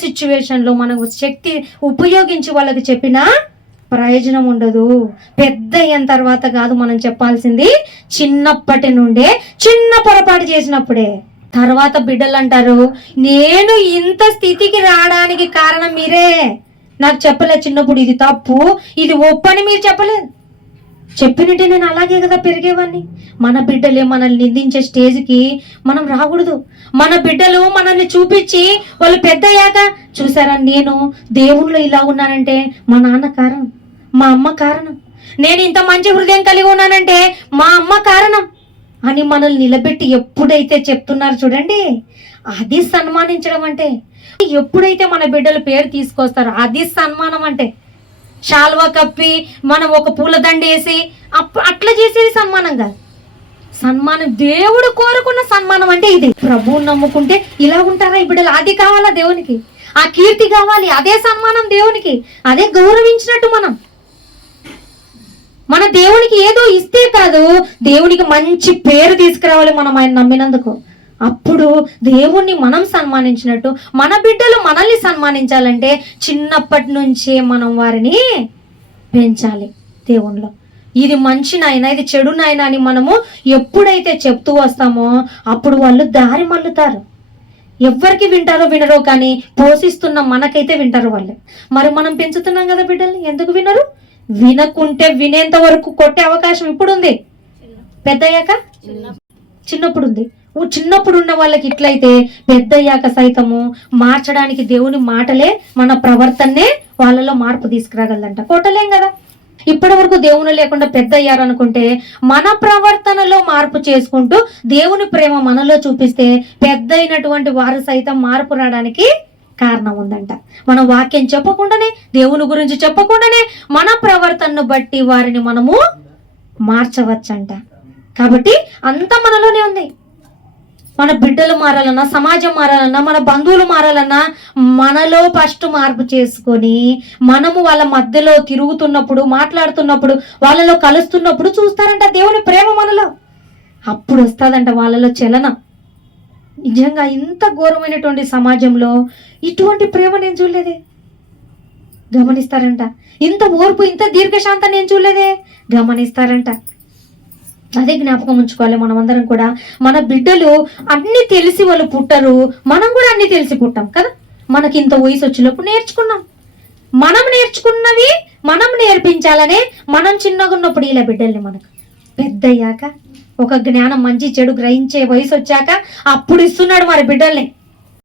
సిచ్యువేషన్లో మనం శక్తి ఉపయోగించి వాళ్ళకి చెప్పినా ప్రయోజనం ఉండదు. పెద్ద అయిన తర్వాత కాదు మనం చెప్పాల్సింది, చిన్నప్పటి నుండే చిన్న పొరపాటు చేసినప్పుడే. తర్వాత బిడ్డలు అంటారు, నేను ఇంత స్థితికి రావడానికి కారణం మీరే, నాకు చెప్పలేదు చిన్నప్పుడు ఇది తప్పు ఇది ఒప్పు అని మీరు చెప్పలేదు. చెప్పినట్టే నేను అలాగే కదా పెరిగేవాడిని. మన బిడ్డలే మనల్ని నిందించే స్టేజ్కి మనం రాకూడదు. మన బిడ్డలు మనల్ని చూపించి వాళ్ళు పెద్ద అయ్యాక, చూసారా నేను దేవుళ్ళు ఇలా ఉన్నానంటే మా నాన్న కారణం, మా అమ్మ కారణం, నేను ఇంత మంచి హృదయం కలిగి ఉన్నానంటే మా అమ్మ కారణం అని మనల్ని నిలబెట్టి ఎప్పుడైతే చెప్తున్నారు చూడండి, అది సన్మానించడం అంటే. ఎప్పుడైతే మన బిడ్డల పేరు తీసుకొస్తారో అది సన్మానం అంటే. శాల్వా కప్పి మనం ఒక పూలదండ వేసి అట్లా చేసేది సన్మానం కాదు. సన్మానం దేవుడు కోరుకున్న సన్మానం అంటే ఇది. ప్రభువుని నమ్ముకుంటే ఇలా ఉంటారా ఈ బిడ్డలు, అది కావాలా దేవునికి, ఆ కీర్తి కావాలి, అదే సన్మానం దేవునికి, అదే గౌరవించినట్టు. మన దేవునికి ఏదో ఇస్తే కాదు, దేవునికి మంచి పేరు తీసుకురావాలి మనం ఆయన నమ్మినందుకు. అప్పుడు దేవుణ్ణి మనం సన్మానించినట్టు మన బిడ్డలు మనల్ని సన్మానించాలంటే చిన్నప్పటి నుంచే మనం వారిని పెంచాలి దేవుణ్ణిలో. ఇది మంచి నాయన, ఇది చెడు నాయన అని మనము ఎప్పుడైతే చెప్తూ వస్తామో అప్పుడు వాళ్ళు దారి మళ్ళుతారు. ఎవరికి వింటారో వినరో కానీ పోషిస్తున్న మనకైతే వింటారు వాళ్ళు. మరి మనం పెంచుతున్నాం కదా బిడ్డల్ని, ఎందుకు వినరు? వినకుంటే వినేంత వరకు కొట్టే అవకాశం ఇప్పుడు ఉంది, పెద్దయ్యాక చిన్నప్పుడు ఉంది. చిన్నప్పుడు ఉన్న వాళ్ళకి ఇట్లయితే పెద్దయ్యాక సైతము మార్చడానికి దేవుని మాటలే, మన ప్రవర్తనే వాళ్ళలో మార్పు తీసుకురాగలంట. కొట్టలేం కదా. ఇప్పటి వరకు దేవుని లేకుండా పెద్ద అయ్యారు అనుకుంటే మన ప్రవర్తనలో మార్పు చేసుకుంటూ దేవుని ప్రేమ మనలో చూపిస్తే పెద్ద అయినటువంటి వారు సైతం మార్పు రావడానికి కారణం ఉందంట. మన వాక్యం చెప్పకుండానే, దేవుని గురించి చెప్పకుండానే మన ప్రవర్తనను బట్టి వారిని మనము మార్చవచ్చంట. కాబట్టి అంత మనలోనే ఉంది. మన బిడ్డలు మారాలన్నా, సమాజం మారాలన్నా, మన బంధువులు మారాలన్నా మనలో ఫస్ట్ మార్పు చేసుకొని మనము వాళ్ళ మధ్యలో తిరుగుతున్నప్పుడు, మాట్లాడుతున్నప్పుడు, వాళ్ళలో కలుస్తున్నప్పుడు చూస్తారంట దేవుని ప్రేమ మనలో. అప్పుడు వస్తుందంట వాళ్ళలో చలనం. నిజంగా ఇంత ఘోరమైనటువంటి సమాజంలో ఇటువంటి ప్రేమ నేను చూడలేదే, గమనిస్తారంట. ఇంత ఓర్పు, ఇంత దీర్ఘశాంతం నేను చూడలేదే, గమనిస్తారంట. అదే జ్ఞాపకం ఉంచుకోవాలి మనమందరం కూడా. మన బిడ్డలు అన్ని తెలిసి వాళ్ళు పుట్టరు, మనం కూడా అన్ని తెలిసి పుట్టాం కదా. మనకి ఇంత వయసు వచ్చినప్పుడు నేర్చుకున్నాం. మనం నేర్చుకున్నవి మనం నేర్పించాలనే మనం చిన్నగా ఉన్నప్పుడు ఇలా బిడ్డల్ని మనకు పెద్దయ్యాక ఒక జ్ఞానం మంచి చెడు గ్రహించే వయసు వచ్చాక అప్పుడు ఇస్తున్నాడు మరి బిడ్డల్ని.